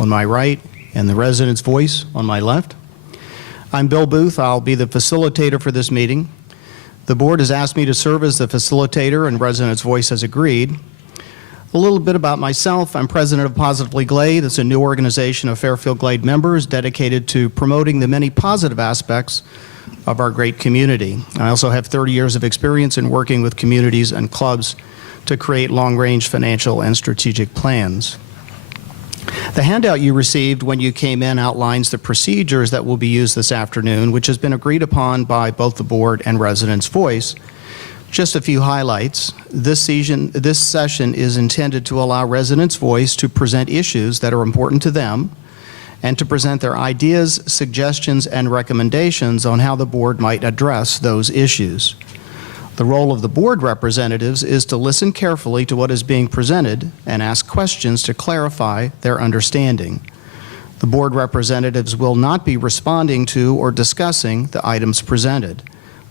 on my right and the Residents' Voice on my left. I'm Bill Booth. I'll be the facilitator for this meeting. The board has asked me to serve as the facilitator, and Residents' Voice has agreed. A little bit about myself. I'm president of Positively Glade. It's a new organization of Fairfield Glade members dedicated to promoting the many positive aspects of our great community. I also have 30 years of experience in working with communities and clubs to create long-range financial and strategic plans. The handout you received when you came in outlines the procedures that will be used this afternoon, which has been agreed upon by both the board and Residents' Voice. Just a few highlights. This session is intended to allow Residents' Voice to present issues that are important to them and to present their ideas, suggestions, and recommendations on how the board might address those issues. The role of the board representatives is to listen carefully to what is being presented and ask questions to clarify their understanding. The board representatives will not be responding to or discussing the items presented.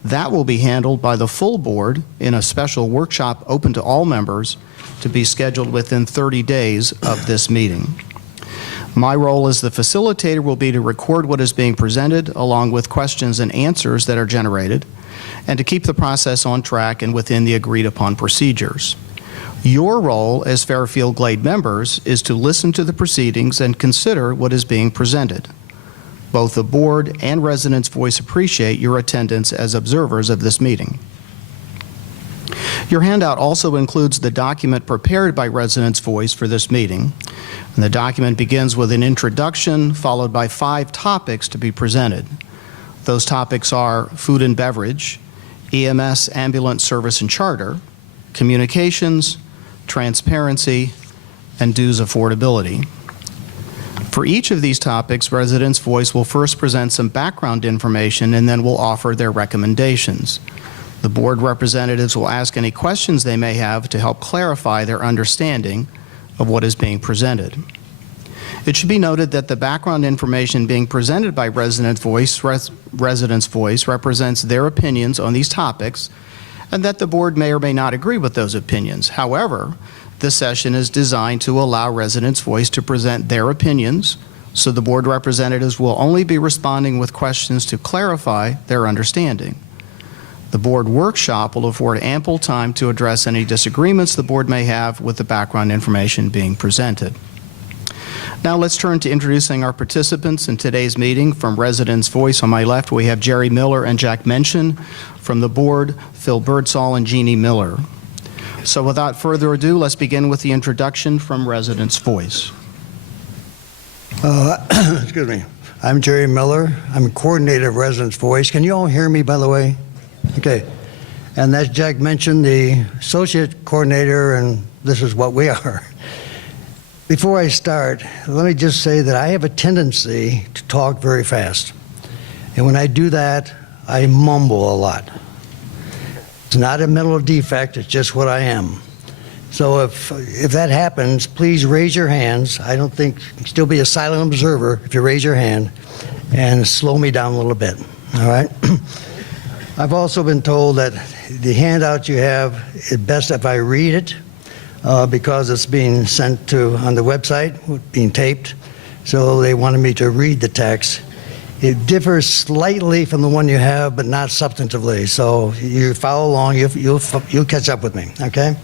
That will be handled by the full board in a special workshop open to all members to be scheduled within 30 days of this meeting. My role as the facilitator will be to record what is being presented along with questions and answers that are generated, and to keep the process on track and within the agreed upon procedures. Your role as Fairfield Glade members is to listen to the proceedings and consider what is being presented. Both the board and Residents' Voice appreciate your attendance as observers of this meeting. Your handout also includes the document prepared by Residents' Voice for this meeting. And the document begins with an introduction followed by 5 topics to be presented. Those topics are food and beverage, EMS, ambulance service and charter, communications, transparency, and dues affordability. For each of these topics, Residents' Voice will first present some background information and then will offer their recommendations. The board representatives will ask any questions they may have to help clarify their understanding of what is being presented. It should be noted that the background information being presented by Residents' Voice represents their opinions on these topics, and that the board may or may not agree with those opinions. However, this session is designed to allow Residents' Voice to present their opinions, so the board representatives will only be responding with questions to clarify their understanding. The board workshop will afford ample time to address any disagreements the board may have with the background information being presented. Now let's turn to introducing our participants in today's meeting. From Residents' Voice on my left, we have Jerry Miller and Jack Mention. From the board, Phil Birdsall and Jeannie Miller. So without further ado, let's begin with the introduction from Residents' Voice. Excuse me. I'm Jerry Miller. I'm coordinator of Residents' Voice. Can you all hear me, by the way? Okay. And as Jack mentioned, the associate coordinator, and this is what we are. Before I start, let me just say that I have a tendency to talk very fast. And when I do that, I mumble a lot. It's not a mental defect, it's just what I am. So if that happens, please raise your hands. I don't think, still be a silent observer if you raise your hand, and slow me down a little bit, all right? I've also been told that the handout you have, it's best if I read it, because it's being sent to on the website, being taped. So they wanted me to read the text. It differs slightly from the one you have, but not substantively. So you follow along, you'll catch up with me, okay?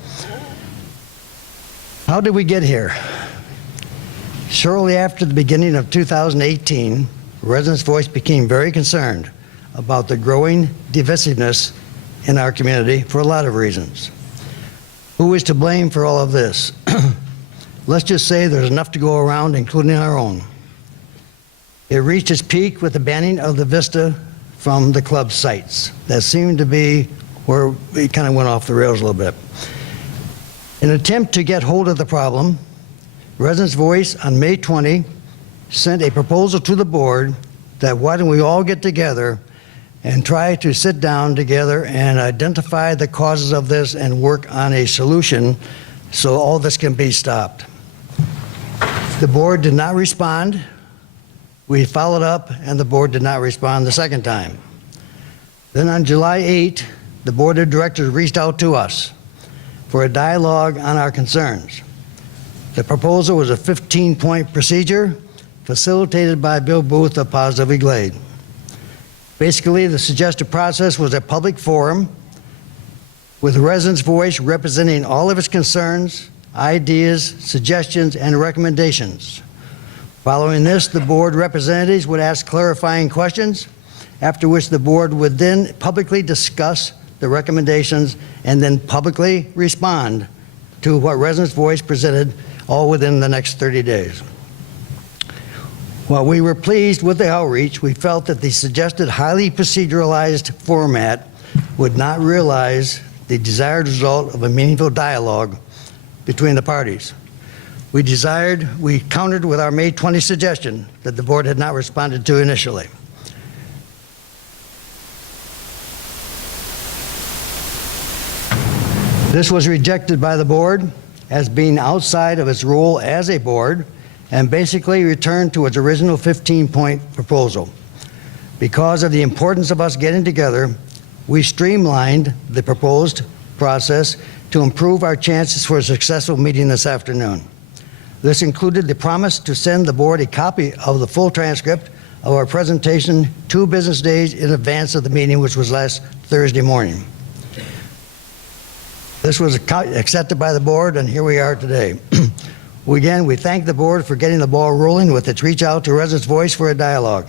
How did we get here? Shortly after the beginning of 2018, Residents' Voice became very concerned about the growing divisiveness in our community for a lot of reasons. Who is to blame for all of this? Let's just say there's enough to go around, including our own. It reached its peak with the banning of the Vista from the club sites. That seemed to be where we kind of went off the rails a little bit. In an attempt to get hold of the problem, Residents' Voice on May 20 sent a proposal to the board that why don't we all get together and try to sit down together and identify the causes of this and work on a solution so all this can be stopped. The board did not respond. We followed up and the board did not respond the second time. Then on July 8, the board of directors reached out to us for a dialogue on our concerns. The proposal was a 15-point procedure facilitated by Bill Booth of Positively Glade. Basically, the suggested process was a public forum with the residents' voice representing all of its concerns, ideas, suggestions, and recommendations. Following this, the board representatives would ask clarifying questions, after which the board would then publicly discuss the recommendations and then publicly respond to what residents' voice presented, all within the next 30 days. While we were pleased with the outreach, we felt that the suggested highly proceduralized format would not realize the desired result of a meaningful dialogue between the parties. We countered with our May 20 suggestion that the board had not responded to initially. This was rejected by the board as being outside of its role as a board and basically returned to its original 15-point proposal. Because of the importance of us getting together, we streamlined the proposed process to improve our chances for a successful meeting this afternoon. This included the promise to send the board a copy of the full transcript of our presentation 2 business days in advance of the meeting, which was last Thursday morning. This was accepted by the board, and here we are today. Again, we thank the board for getting the ball rolling with its reach out to residents' voice for a dialogue.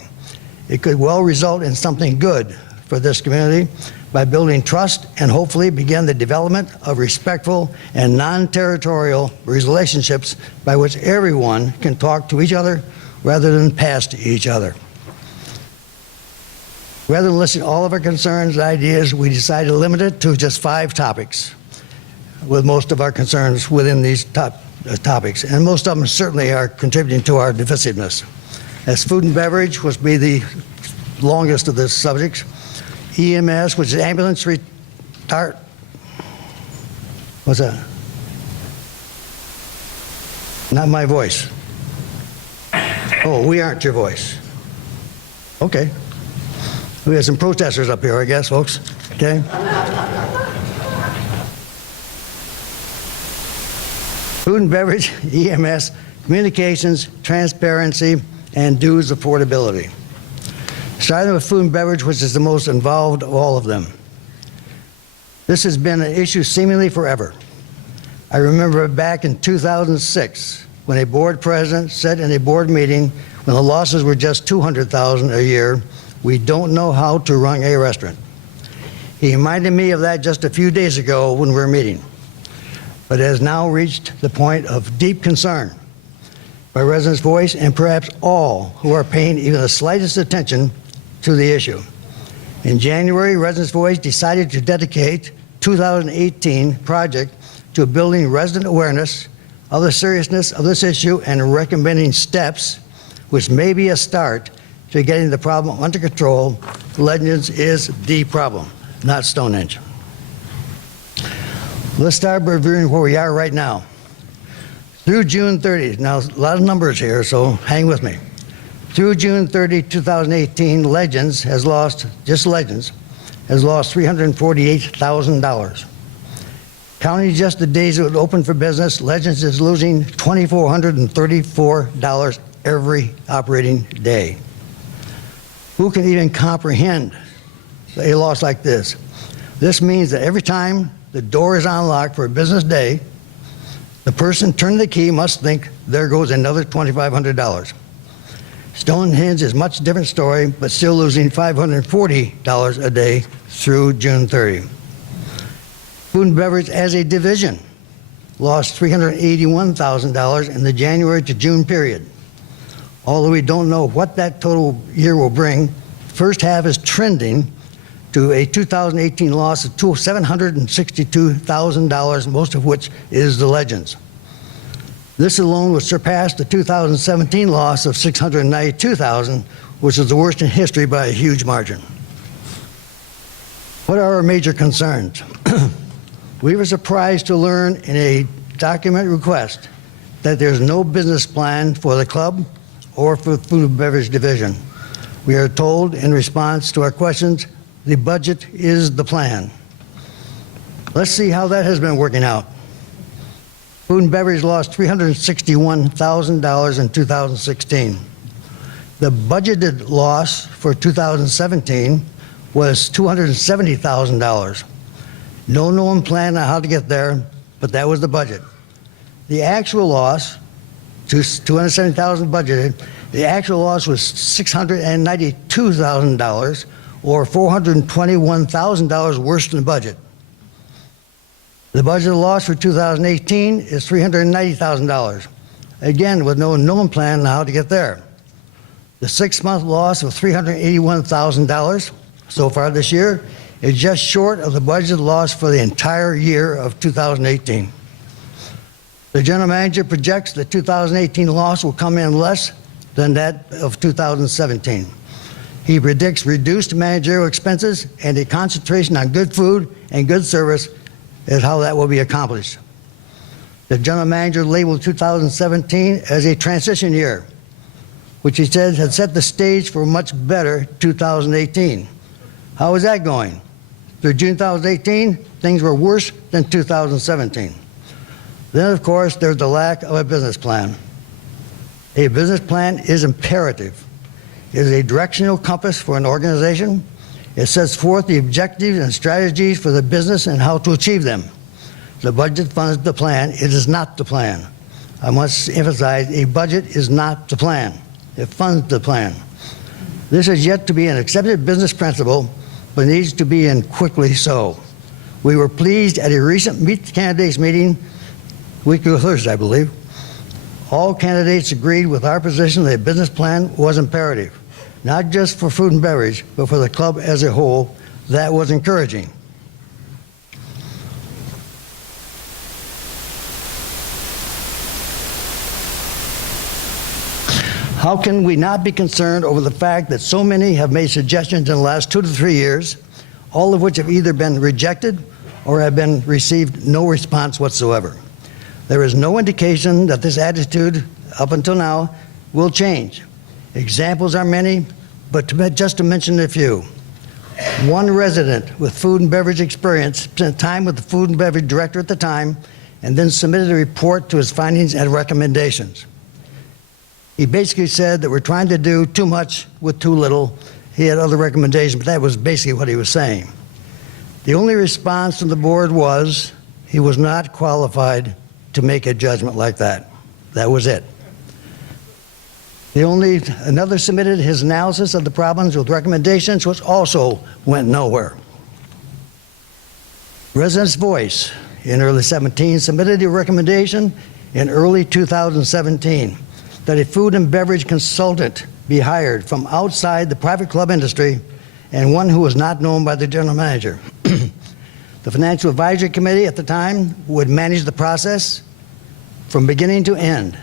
It could well result in something good for this community by building trust and hopefully begin the development of respectful and non-territorial relationships by which everyone can talk to each other rather than past each other. Rather than listing all of our concerns and ideas, we decided to limit it to just 5 topics, with most of our concerns within these topics, and most of them certainly are contributing to our divisiveness. As food and beverage, which be the longest of the subjects, EMS, which is ambulance retard. What's that? Not my voice. Oh, we aren't your voice. Okay. We have some protesters up here, I guess, folks. Okay. Food and beverage, EMS, communications, transparency, and dues affordability. Starting with food and beverage, which is the most involved of all of them. This has been an issue seemingly forever. I remember back in 2006 when a board president said in a board meeting when the losses were just $200,000 a year, "We don't know how to run a restaurant." He reminded me of that just a few days ago when we were meeting, but has now reached the point of deep concern by residents' voice and perhaps all who are paying even the slightest attention to the issue. In January, Residents' Voice decided to dedicate 2018 project to building resident awareness of the seriousness of this issue and recommending steps which may be a start to getting the problem under control. Legends is the problem, not Stonehenge. Let's start by reviewing where we are right now. Through June 30th, now a lot of numbers here, so hang with me. Through June 30, 2018, Legends has lost, just Legends, has lost $348,000. Counting just the days it was open for business, Legends is losing $2,434 every operating day. Who can even comprehend a loss like this? This means that every time the door is unlocked for a business day, the person turning the key must think, there goes another $2,500. Stonehenge is a much different story, but still losing $540 a day through June 30. Food and beverage as a division lost $381,000 in the January to June period. Although we don't know what that total year will bring, first half is trending to a 2018 loss of $762,000, most of which is the Legends. This alone would surpass the 2017 loss of $692,000, which is the worst in history by a huge margin. What are our major concerns? We were surprised to learn in a document request that there's no business plan for the club or for the food and beverage division. We are told in response to our questions, the budget is the plan. Let's see how that has been working out. Food and beverage lost $361,000 in 2016. The budgeted loss for 2017 was $270,000. No known plan on how to get there, but that was the budget. The actual loss, $270,000 budgeted, the actual loss was $692,000, or $421,000 worse than the budget. The budgeted loss for 2018 is $390,000, again with no known plan on how to get there. The 6-month loss of $381,000 so far this year is just short of the budgeted loss for the entire year of 2018. The general manager projects the 2018 loss will come in less than that of 2017. He predicts reduced managerial expenses and a concentration on good food and good service is how that will be accomplished. The general manager labeled 2017 as a transition year, which he said had set the stage for a much better 2018. How is that going? Through June 2018, things were worse than 2017. Then, of course, there's the lack of a business plan. A business plan is imperative. It is a directional compass for an organization. It sets forth the objectives and strategies for the business and how to achieve them. The budget funds the plan. It is not the plan. I must emphasize, a budget is not the plan. It funds the plan. This is yet to be an accepted business principle, but needs to be and quickly so. We were pleased at a recent Meet the Candidates meeting, week ago Thursday, I believe. All candidates agreed with our position that a business plan was imperative, not just for food and beverage, but for the club as a whole. That was encouraging. How can we not be concerned over the fact that so many have made suggestions in the last 2 to 3 years, all of which have either been rejected or have been received no response whatsoever? There is no indication that this attitude, up until now, will change. Examples are many, but just to mention a few. One resident with food and beverage experience spent time with the food and beverage director at the time and then submitted a report to his findings and recommendations. He basically said that we're trying to do too much with too little. He had other recommendations, but that was basically what he was saying. The only response from the board was he was not qualified to make a judgment like that. That was it. Another submitted his analysis of the problems with recommendations, which also went nowhere. Residents' Voice in early 17 submitted a recommendation in early 2017 that a food and beverage consultant be hired from outside the private club industry and one who was not known by the general manager. The Financial Advisory Committee at the time would manage the process from beginning to end.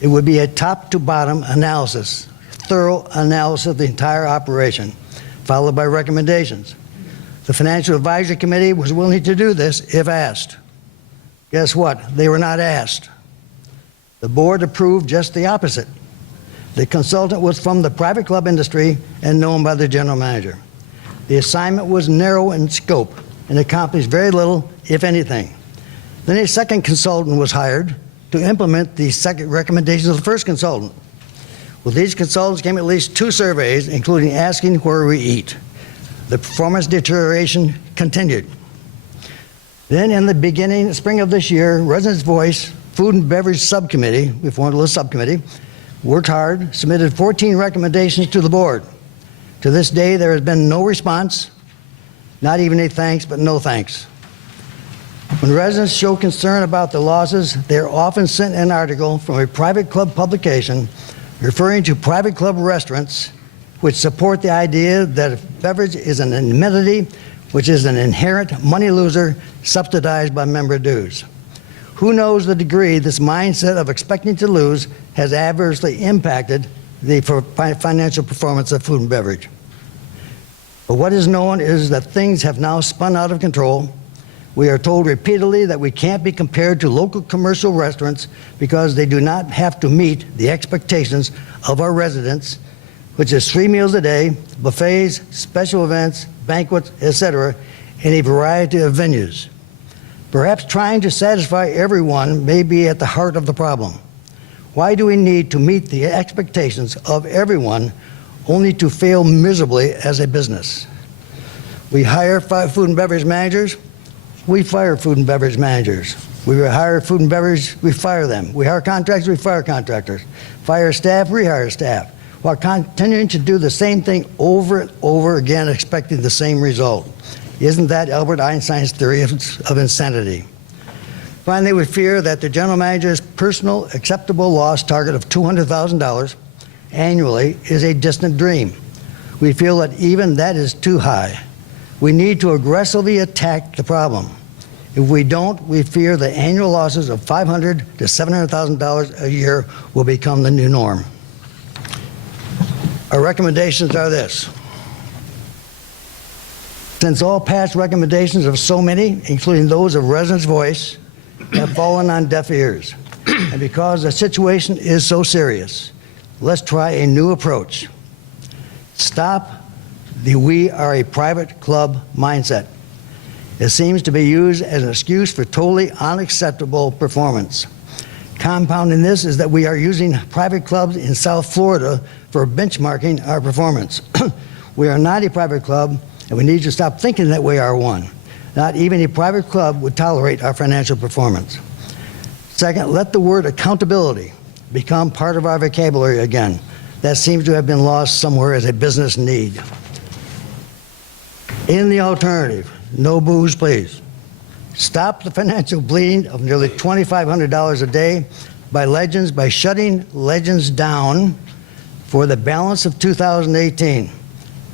It would be a top-to-bottom analysis, thorough analysis of the entire operation, followed by recommendations. The Financial Advisory Committee was willing to do this if asked. Guess what? They were not asked. The board approved just the opposite. The consultant was from the private club industry and known by the general manager. The assignment was narrow in scope and accomplished very little, if anything. Then a second consultant was hired to implement the second recommendations of the first consultant. With these consultants came at least 2 surveys, including asking where we eat. The performance deterioration continued. Then in the spring of this year, Residents' Voice Food and Beverage Subcommittee, we formed a little subcommittee, worked hard, submitted 14 recommendations to the board. To this day, there has been no response, not even a thanks, but no thanks. When residents show concern about the losses, they are often sent an article from a private club publication referring to private club restaurants which support the idea that a beverage is an amenity which is an inherent money loser subsidized by member dues. Who knows the degree this mindset of expecting to lose has adversely impacted the financial performance of food and beverage. But what is known is that things have now spun out of control. We are told repeatedly that we can't be compared to local commercial restaurants because they do not have to meet the expectations of our residents, which is 3 meals a day, buffets, special events, banquets, etc., in a variety of venues. Perhaps trying to satisfy everyone may be at the heart of the problem. Why do we need to meet the expectations of everyone only to fail miserably as a business? We hire food and beverage managers, we fire food and beverage managers. We hire food and beverage, we fire them. We hire contractors, we fire contractors. Fire staff, rehire staff, while continuing to do the same thing over and over again, expecting the same result. Isn't that Albert Einstein's theory of insanity? Finally, we fear that the general manager's personal acceptable loss target of $200,000 annually is a distant dream. We feel that even that is too high. We need to aggressively attack the problem. If we don't, we fear the annual losses of $500,000 to $700,000 a year will become the new norm. Our recommendations are this. Since all past recommendations of so many, including those of Residents' Voice, have fallen on deaf ears, and because the situation is so serious, let's try a new approach. Stop the "we are a private club" mindset. It seems to be used as an excuse for totally unacceptable performance. Compounding this is that we are using private clubs in South Florida for benchmarking our performance. We are not a private club, and we need to stop thinking that we are one. Not even a private club would tolerate our financial performance. Second, let the word accountability become part of our vocabulary again. That seems to have been lost somewhere as a business need. In the alternative, no booze, please. Stop the financial bleeding of nearly $2,500 a day by shutting Legends down for the balance of 2018,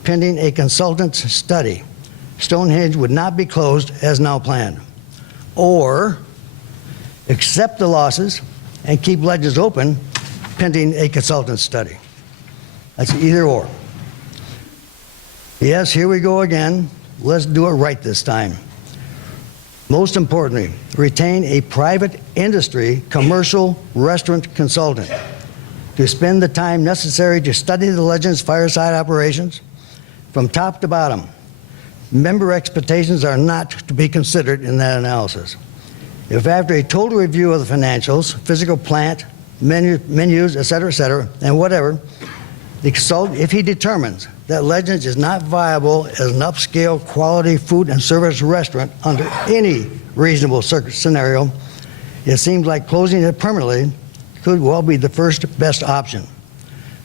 pending a consultant's study. Stonehenge would not be closed as now planned. Or accept the losses and keep Legends open pending a consultant's study. That's either or. Yes, here we go again. Let's do it right this time. Most importantly, retain a private industry commercial restaurant consultant to spend the time necessary to study the Legends fireside operations from top to bottom. Member expectations are not to be considered in that analysis. If after a total review of the financials, physical plant, menus, et cetera, and whatever, the consultant, if he determines that Legends is not viable as an upscale quality food and service restaurant under any reasonable scenario, it seems like closing it permanently could well be the first best option.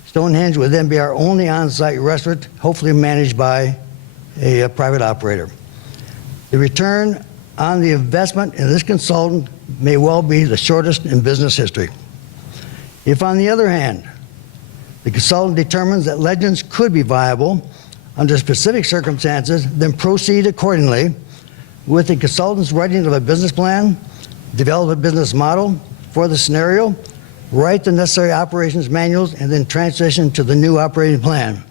Stonehenge would then be our only on-site restaurant, hopefully managed by a private operator. The return on the investment in this consultant may well be the shortest in business history. If, on the other hand, the consultant determines that Legends could be viable under specific circumstances, then proceed accordingly with the consultant's writing of a business plan, develop a business model for the scenario, write the necessary operations manuals, and then transition to the new operating plan.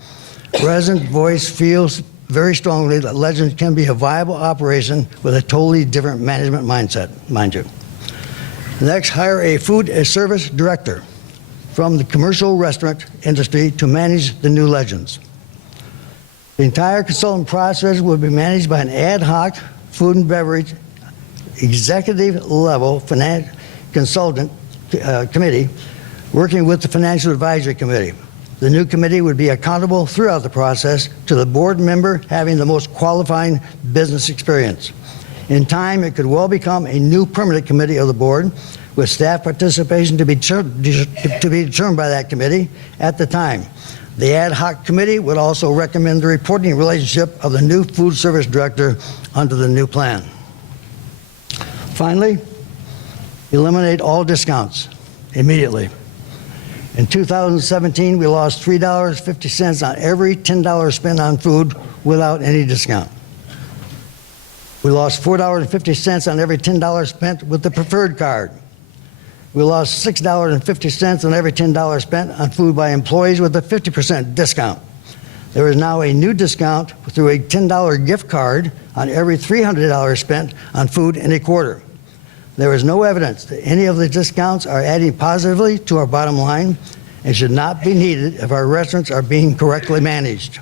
Resident Voice feels very strongly that Legends can be a viable operation with a totally different management mindset, mind you. Next, hire a food and service director from the commercial restaurant industry to manage the new Legends. The entire consultant process will be managed by an ad hoc food and beverage executive level consultant committee working with the Financial Advisory Committee. The new committee would be accountable throughout the process to the board member having the most qualifying business experience. In time, it could well become a new permanent committee of the board with staff participation to be determined by that committee at the time. The ad hoc committee would also recommend the reporting relationship of the new food service director under the new plan. Finally, eliminate all discounts immediately. In 2017, we lost $3.50 on every $10 spent on food without any discount. We lost $4.50 on every $10 spent with the preferred card. We lost $6.50 on every $10 spent on food by employees with a 50% discount. There is now a new discount through a $10 gift card on every $300 spent on food in a quarter. There is no evidence that any of the discounts are adding positively to our bottom line and should not be needed if our restaurants are being correctly managed.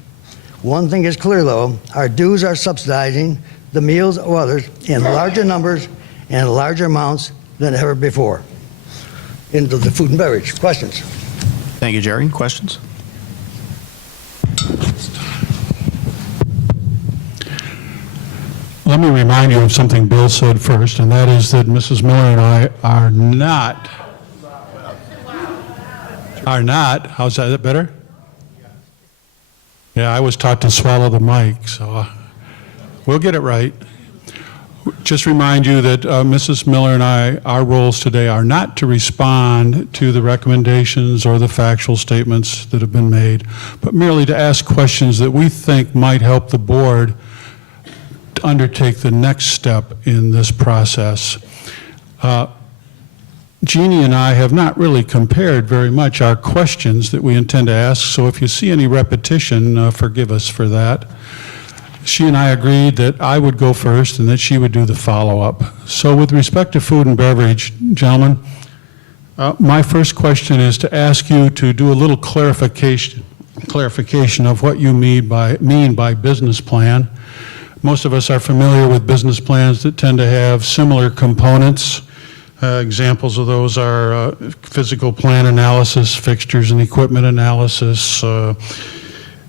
One thing is clear, though, our dues are subsidizing the meals of others in larger numbers and larger amounts than ever before into the food and beverage. Questions? Thank you, Jerry. Questions? Let me remind you of something Bill said first, and that is that Mrs. Miller and I are not, how's that better? Yeah, I was taught to swallow the mic, so we'll get it right. Just remind you that Mrs. Miller and I, our roles today are not to respond to the recommendations or the factual statements that have been made, but merely to ask questions that we think might help the board to undertake the next step in this process. Jeannie and I have not really compared very much our questions that we intend to ask, so if you see any repetition, forgive us for that. She and I agreed that I would go first and that she would do the follow-up. So with respect to food and beverage, gentlemen, my first question is to ask you to do a little clarification of what you mean by business plan. Most of us are familiar with business plans that tend to have similar components. Examples of those are physical plan analysis, fixtures and equipment analysis,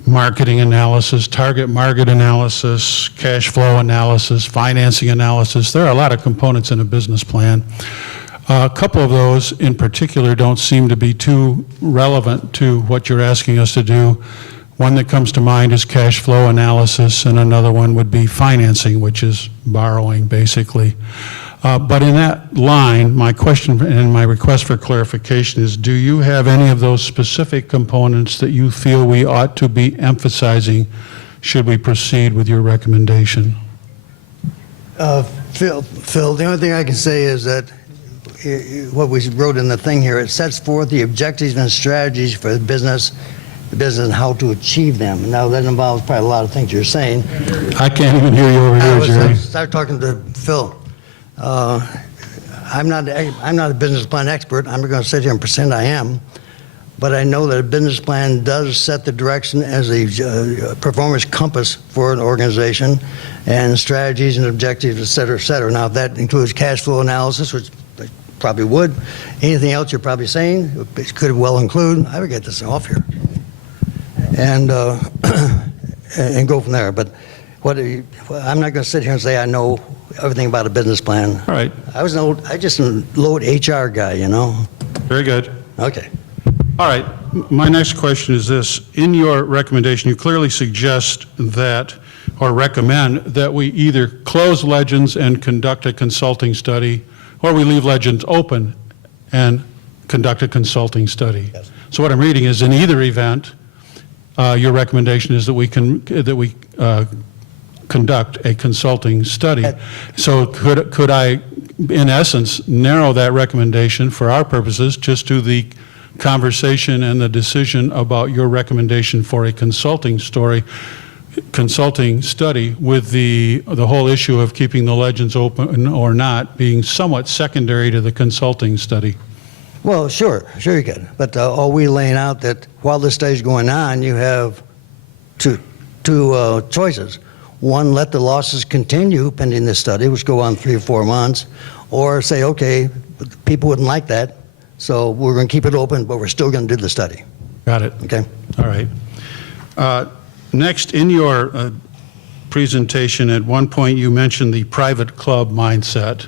marketing analysis, target market analysis, cash flow analysis, financing analysis. There are a lot of components in a business plan. A couple of those in particular don't seem to be too relevant to what you're asking us to do. One that comes to mind is cash flow analysis, and another one would be financing, which is borrowing, basically. But in that line, my question and my request for clarification is, do you have any of those specific components that you feel we ought to be emphasizing should we proceed with your recommendation? Phil, the only thing I can say is that what we wrote in the thing here, it sets forth the objectives and strategies for the business and how to achieve them. Now, that involves probably a lot of things you're saying. I can't even hear you over here, Jerry. Start talking to Phil. I'm not a business plan expert. I'm not going to sit here and pretend I am, but I know that a business plan does set the direction as a performance compass for an organization, and strategies and objectives, et cetera, et cetera. Now, if that includes cash flow analysis, which I probably would, anything else you're probably saying, it could well include, I would get this off here, and go from there. But I'm not going to sit here and say I know everything about a business plan. All right. I just an low HR guy, you know. Very good. Okay. All right. My next question is this. In your recommendation, you clearly suggest that, or recommend, that we either close Legends and conduct a consulting study, or we leave Legends open and conduct a consulting study. Yes. So what I'm reading is, in either event, your recommendation is that we conduct a consulting study. So could I, in essence, narrow that recommendation for our purposes just to the conversation and the decision about your recommendation for a consulting study, with the whole issue of keeping the Legends open or not being somewhat secondary to the consulting study? Well, sure you can. But all we laying out that while this study's going on, you have two choices. One, let the losses continue pending this study, which go on 3 or 4 months, or say, okay, people wouldn't like that, so we're going to keep it open, but we're still going to do the study. Got it. Okay. All right. Next, in your presentation, at one point you mentioned the private club mindset,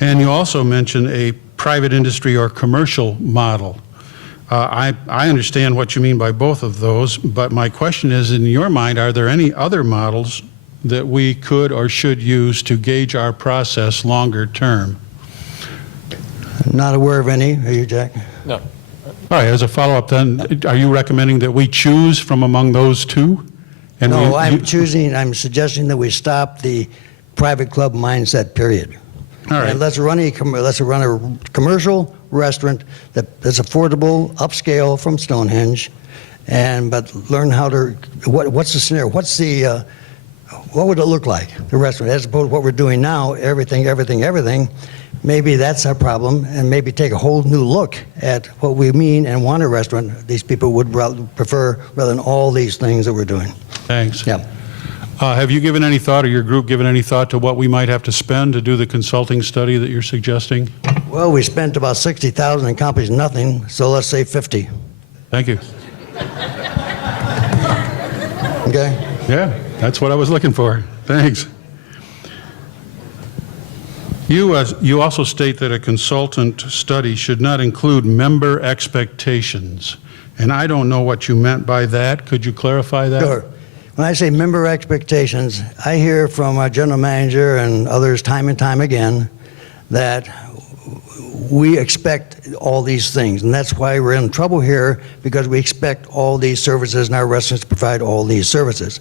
and you also mentioned a private industry or commercial model. I understand what you mean by both of those, but my question is, in your mind, are there any other models that we could or should use to gauge our process longer term? Not aware of any. Are you, Jack? No. All right, as a follow-up then, are you recommending that we choose from among those two? And No, I'm suggesting that we stop the private club mindset, period. All right. And let's run a commercial restaurant that's affordable, upscale from Stonehenge, but learn how to, what's the scenario? What would it look like, the restaurant, as opposed to what we're doing now, everything. Maybe that's our problem, and maybe take a whole new look at what we mean and want a restaurant these people would prefer rather than all these things that we're doing. Thanks. Yeah. Have you given any thought, or your group given any thought to what we might have to spend to do the consulting study that you're suggesting? Well, we spent about 60,000 and accomplished nothing, so let's say 50. Thank you. Okay? Yeah, that's what I was looking for. Thanks. You also state that a consultant study should not include member expectations. And I don't know what you meant by that. Could you clarify that? Sure. When I say member expectations, I hear from our general manager and others time and time again that we expect all these things, and that's why we're in trouble here, because we expect all these services and our restaurants provide all these services.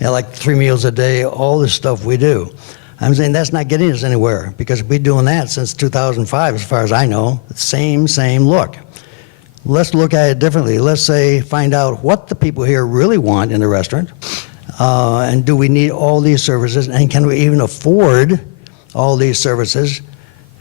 And like 3 meals a day, all this stuff we do. I'm saying that's not getting us anywhere, because we've been doing that since 2005, as far as I know. Same look. Let's look at it differently. Let's say, find out what the people here really want in the restaurant, and do we need all these services, and can we even afford all these services?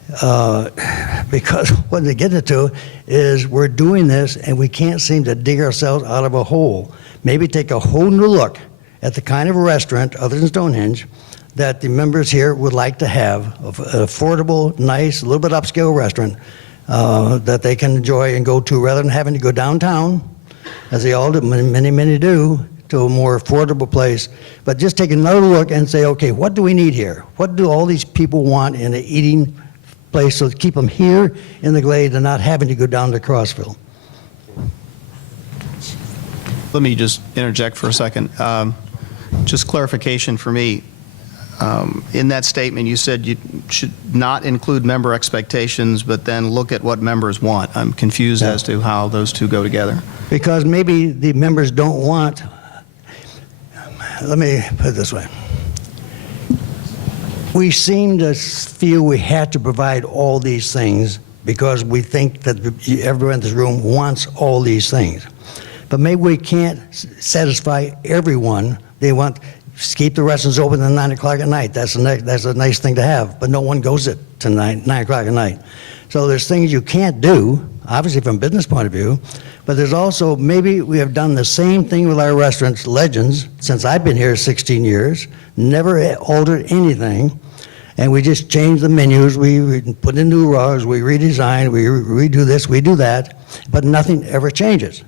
Because what they get into is we're doing this and we can't seem to dig ourselves out of a hole. Maybe take a whole new look at the kind of restaurant, other than Stonehenge, that the members here would like to have, an affordable, nice, a little bit upscale restaurant that they can enjoy and go to, rather than having to go downtown, as they all do, many do, to a more affordable place. But just take another look and say, okay, what do we need here? What do all these people want in an eating place, so to keep them here in the Glade and not having to go down to Crossville? Let me just interject for a second. Just clarification for me. In that statement, you said you should not include member expectations, but then look at what members want. I'm confused as to how those two go together. Because maybe the members don't want, let me put it this way. We seem to feel we have to provide all these things because we think that everyone in this room wants all these things. But maybe we can't satisfy everyone. They want to keep the restaurants open until 9 o'clock at night. That's a nice thing to have, but no one goes it to 9 o'clock at night. So there's things you can't do, obviously from a business point of view, but there's also, maybe we have done the same thing with our restaurants, Legends, since I've been here 16 years, never altered anything, and we just change the menus, we put in new rugs, we redesign, we redo this, we do that, but nothing ever changes.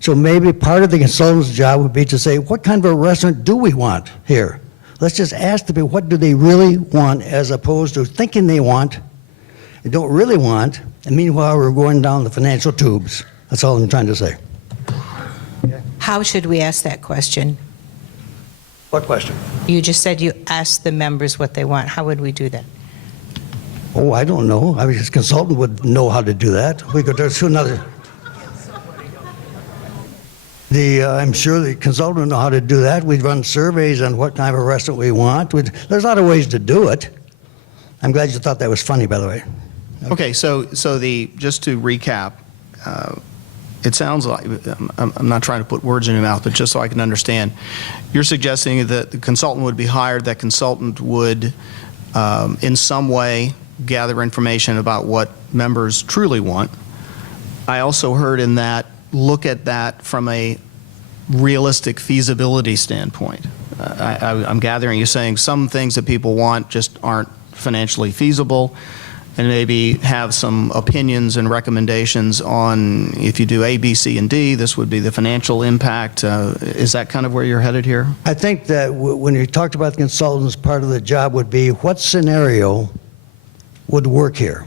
So maybe part of the consultant's job would be to say, what kind of a restaurant do we want here? Let's just ask the people, what do they really want, as opposed to thinking they want and don't really want, and meanwhile we're going down the financial tubes. That's all I'm trying to say. How should we ask that question? What question? You just said you asked the members what they want. How would we do that? Oh, I don't know. I mean, his consultant would know how to do that. We could do another. I'm sure the consultant would know how to do that. We'd run surveys on what kind of restaurant we want. There's a lot of ways to do it. I'm glad you thought that was funny, by the way. Okay, so just to recap, it sounds like, I'm not trying to put words in your mouth, but just so I can understand, you're suggesting that the consultant would be hired, that consultant would in some way gather information about what members truly want. I also heard in that, look at that from a realistic feasibility standpoint. I'm gathering you saying some things that people want just aren't financially feasible, and maybe have some opinions and recommendations on, if you do A, B, C, and D, this would be the financial impact. Is that kind of where you're headed here? I think that when you talked about the consultants, part of the job would be what scenario would work here?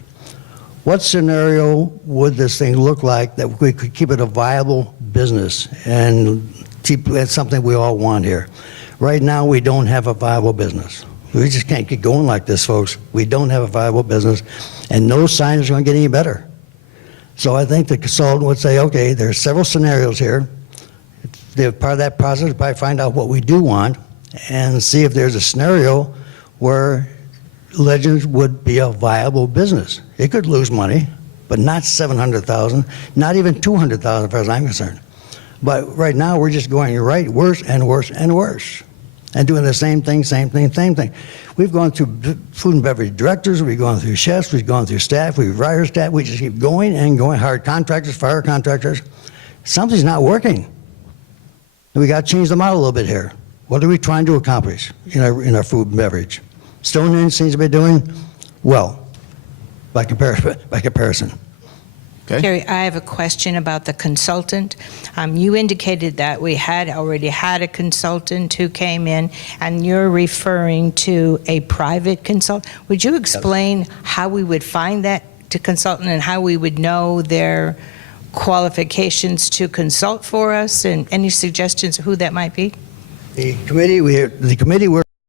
What scenario would this thing look like that we could keep it a viable business and keep it something we all want here? Right now, we don't have a viable business. We just can't keep going like this, folks. We don't have a viable business, and no sign is going to get any better. So I think the consultant would say, okay, there's several scenarios here. Part of that process is probably find out what we do want and see if there's a scenario where Legends would be a viable business. It could lose money, but not $700,000, not even $200,000 as far as I'm concerned. But right now, we're just going worse and worse and worse, and doing the same thing. We've gone through food and beverage directors, we've gone through chefs, we've gone through staff, we've hired staff, we just keep going and going, hired contractors, fire contractors. Something's not working. We got to change the model a little bit here. What are we trying to accomplish in our food and beverage? Stonehenge seems to be doing well by comparison. Okay? Carrie, I have a question about the consultant. You indicated that we had already had a consultant who came in, and you're referring to a private consultant. Would you explain how we would find that consultant and how we would know their qualifications to consult for us, and any suggestions of who that might be? The committee